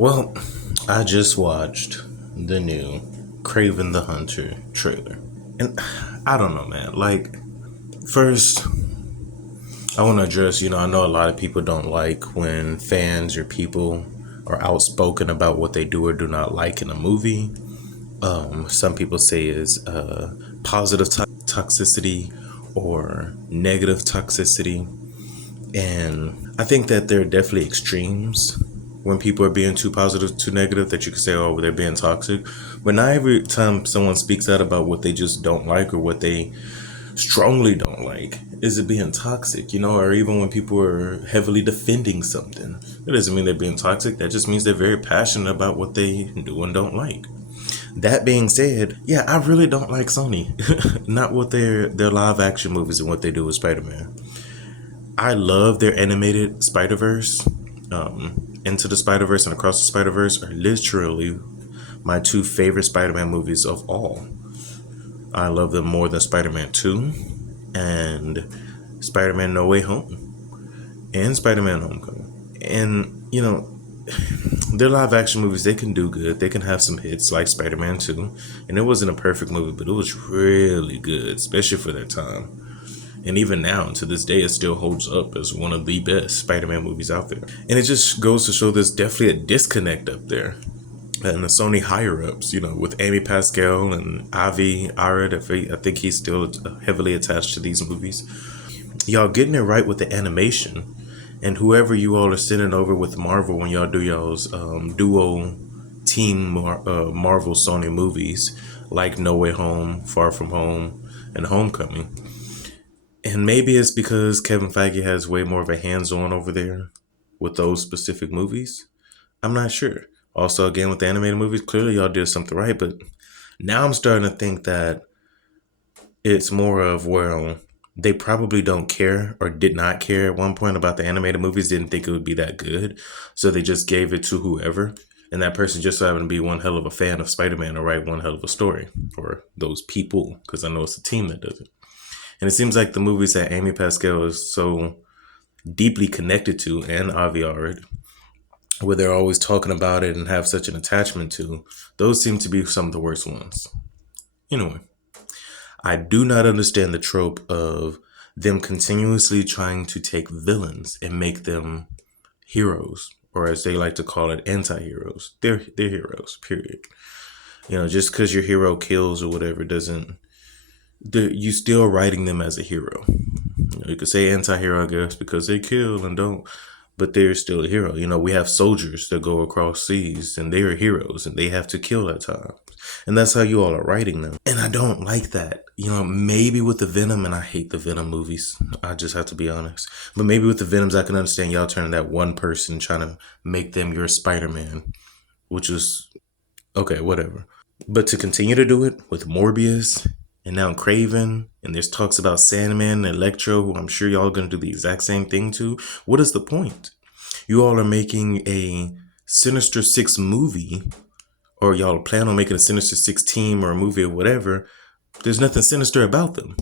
Well, I just watched the new Kraven the Hunter trailer. And I don't know, man. Like, first, I want to address, I know a lot of people don't like when fans or people are outspoken about what they do or do not like in a movie. Some people say is positive toxicity or negative toxicity. And I think that there are definitely extremes when people are being too positive, too negative, that you can say, oh, they're being toxic. But not every time someone speaks out about what they just don't like or what they strongly don't like is it being toxic, or even when people are heavily defending something. That doesn't mean they're being toxic. That just means they're very passionate about what they do and don't like. That being said, yeah, I really don't like Sony. Not with their live action movies and what they do with Spider-Man. I love their animated Spider-Verse. Into the Spider-Verse and Across the Spider-Verse are literally my two favorite Spider-Man movies of all. I love them more than Spider-Man 2 and Spider-Man No Way Home and Spider-Man Homecoming. And, their live action movies, they can do good. They can have some hits like Spider-Man 2. And it wasn't a perfect movie, but it was really good, especially for their time. And even now, to this day, it still holds up as one of the best Spider-Man movies out there. And it just goes to show there's definitely a disconnect up there. And the Sony higher-ups, with Amy Pascal and Avi Arad, I think he's still heavily attached to these movies. Y'all getting it right with the animation. And whoever you all are sending over with Marvel when y'all do y'all's duo team Marvel Sony movies, like No Way Home, Far From Home, and Homecoming. And maybe it's because Kevin Feige has way more of a hands-on over there with those specific movies. I'm not sure. Also, again, with the animated movies, clearly y'all did something right. But now I'm starting to think that it's more of, well, they probably don't care or did not care at one point about the animated movies, didn't think it would be that good. So they just gave it to whoever. And that person just so happened to be one hell of a fan of Spider-Man or write one hell of a story. Or those people, because I know it's a team that does it. And it seems like the movies that Amy Pascal is so deeply connected to, and Avi Arad, where they're always talking about it and have such an attachment to, those seem to be some of the worst ones. Anyway, I do not understand the trope of them continuously trying to take villains and make them heroes, or as they like to call it, anti-heroes. They're heroes, period. Just because your hero kills or whatever doesn't, you still writing them as a hero. You could say anti-hero, I guess, because they kill and don't, but they're still a hero. We have soldiers that go across seas and they're heroes and they have to kill at times. And that's how you all are writing them. And I don't like that. Maybe with the Venom, and I hate the Venom movies. I just have to be honest. But maybe with the Venoms, I can understand y'all turning that one person, trying to make them your Spider-Man, which is, okay, whatever. But to continue to do it with Morbius and now Kraven, and there's talks about Sandman and Electro, who I'm sure y'all are going to do the exact same thing to. What is the point? You all are making a Sinister Six movie, or y'all plan on making a Sinister Six team or a movie or whatever. There's nothing sinister about them.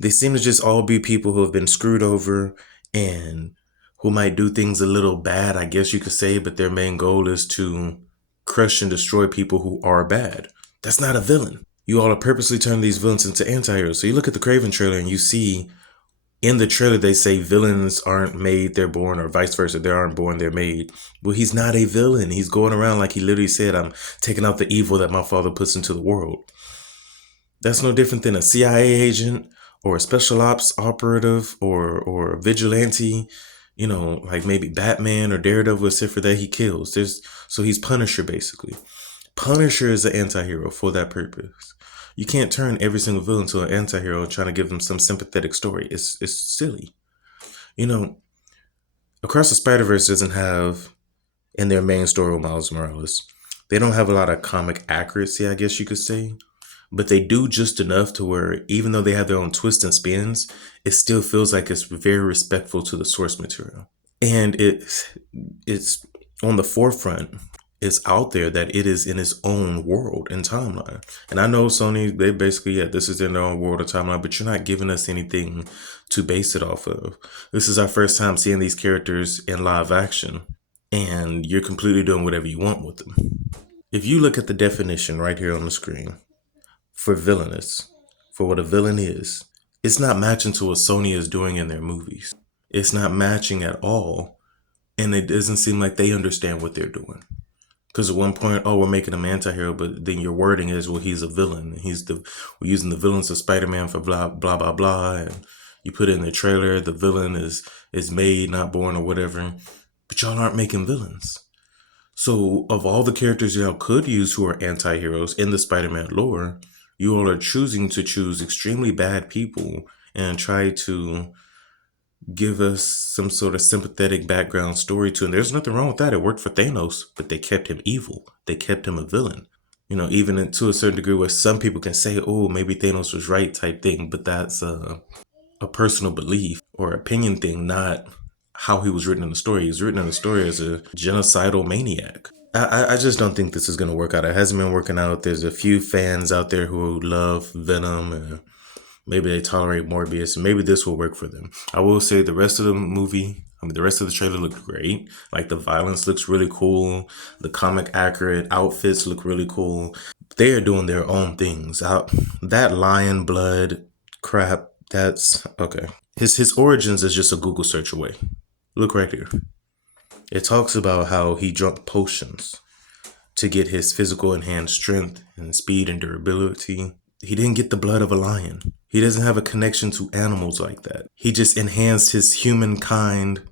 They seem to just all be people who have been screwed over and who might do things a little bad, I guess you could say, but their main goal is to crush and destroy people who are bad. That's not a villain. You all are purposely turning these villains into anti-heroes. So you look at the Kraven trailer and you see in the trailer they say villains aren't made, they're born, or vice versa. They aren't born, they're made. Well, he's not a villain. He's going around like he literally said, I'm taking out the evil that my father puts into the world. That's no different than a CIA agent or a special ops operative or a vigilante, like maybe Batman or Daredevil, except for that he kills. So he's Punisher, basically. Punisher is an anti-hero for that purpose. You can't turn every single villain to an anti-hero trying to give them some sympathetic story. It's silly. Across the Spider-Verse doesn't have, in their main story with Miles Morales, they don't have a lot of comic accuracy, I guess you could say. But they do just enough to where, even though they have their own twists and spins, it still feels like it's very respectful to the source material. And it's on the forefront. It's out there that it is in its own world and timeline. And I know Sony, they basically, this is in their own world or timeline, but you're not giving us anything to base it off of. This is our first time seeing these characters in live action. and you're completely doing whatever you want with them. If you look at the definition right here on the screen for villainous, for what a villain is, it's not matching to what Sony is doing in their movies. It's not matching at all, and it doesn't seem like they understand what they're doing. Because at one point, oh, we're making him anti-hero, but then your wording is, well, he's a villain. We're using the villains of Spider-Man for blah blah blah blah, and you put it in the trailer, the villain is made, not born, or whatever. But y'all aren't making villains. So of all the characters y'all could use who are anti-heroes in the Spider-Man lore, you all are choosing to choose extremely bad people and try to give us some sort of sympathetic background story to. And there's nothing wrong with that. It worked for Thanos, but they kept him evil. They kept him a villain. You know, even to a certain degree where some people can say, oh, maybe Thanos was right type thing, but that's a personal belief or opinion thing, not how he was written in the story. He was written in the story as a genocidal maniac. I just don't think this is going to work out. It hasn't been working out. There's a few fans out there who love Venom, and maybe they tolerate Morbius, and maybe this will work for them. I will say the rest of the movie, the rest of the trailer looked great. Like the violence looks really cool. The comic accurate outfits look really cool. They are doing their own things. That lion blood crap, that's okay. His origins is just a Google search away. Look right here. It talks about how he drank potions to get his physical enhanced strength and speed and durability. He didn't get the blood of a lion. He doesn't have a connection to animals like that. He just enhanced his humankind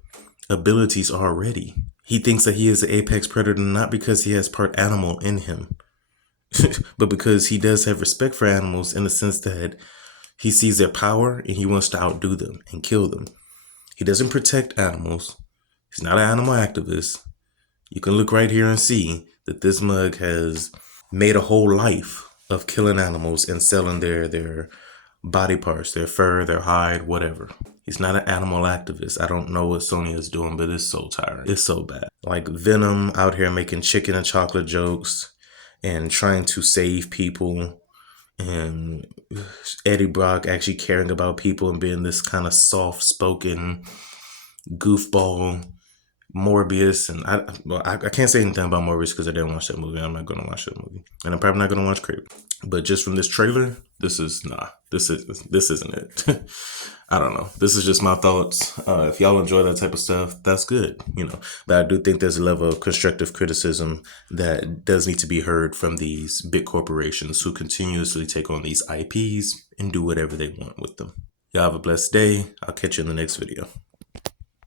abilities already. He thinks that he is the apex predator not because he has part animal in him, but because he does have respect for animals in the sense that he sees their power and he wants to outdo them and kill them. He doesn't protect animals. He's not an animal activist. You can look right here and see that this mug has made a whole life of killing animals and selling their body parts, their fur, their hide, whatever. He's not an animal activist. I don't know what Sony is doing, but it's so tiring. It's so bad. Like Venom out here making chicken and chocolate jokes and trying to save people, and Eddie Brock actually caring about people and being this kind of soft-spoken goofball. Morbius, and I can't say anything about Morbius because I didn't watch that movie. I'm not gonna watch that movie, and I'm probably not gonna watch Kraven. But just from this trailer, this isn't it. I don't know. This is just my thoughts. If y'all enjoy that type of stuff, that's good, you know. But I do think there's a level of constructive criticism that does need to be heard from these big corporations who continuously take on these IPs and do whatever they want with them. Y'all have a blessed day. I'll catch you in the next video.